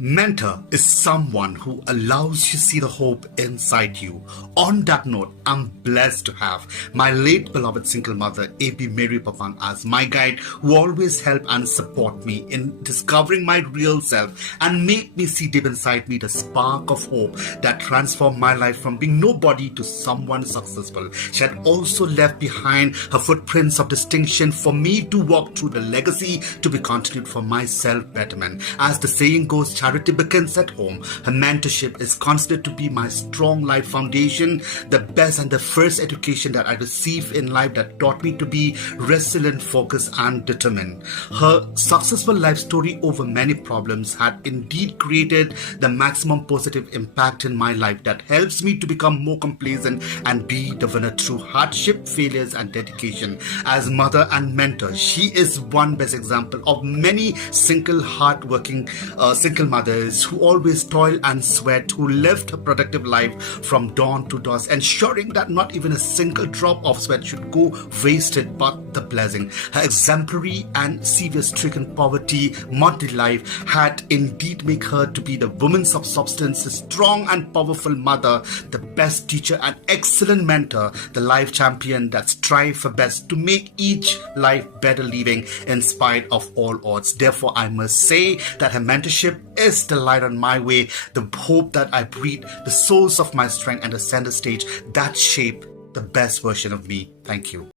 Mentor is someone who allows you to see the hope inside you. On that note, I'm blessed to have my late beloved single mother, A.B. Mary Papang, as my guide, who always help and support me in discovering my real self and make me see deep inside me the spark of hope that transformed my life from being nobody to someone successful. She had also left behind her footprints of distinction for me to walk through the legacy to be continued for my self-betterment. As the saying goes, charity begins at home. Her mentorship is considered to be my strong life foundation, the best and the first education that I received in life that taught me to be resilient, focused, and determined. Her successful life story over many problems had indeed created the maximum positive impact in my life that helps me to become more complacent and be the winner through hardship, failures, and dedication. As mother and mentor, she is one best example of many single hard-working single mothers who always toil and sweat, who lived a productive life from dawn to dusk, ensuring that not even a single drop of sweat should go wasted but the blessing. Her exemplary and severe-stricken poverty motley life had indeed made her to be the woman of substance, a strong and powerful mother, the best teacher and excellent mentor, the life champion that strive for best to make each life better living in spite of all odds. Therefore, I must say that her mentorship is the light on my way, the hope that I breathe, the source of my strength, and the center stage that shape the best version of me. Thank you.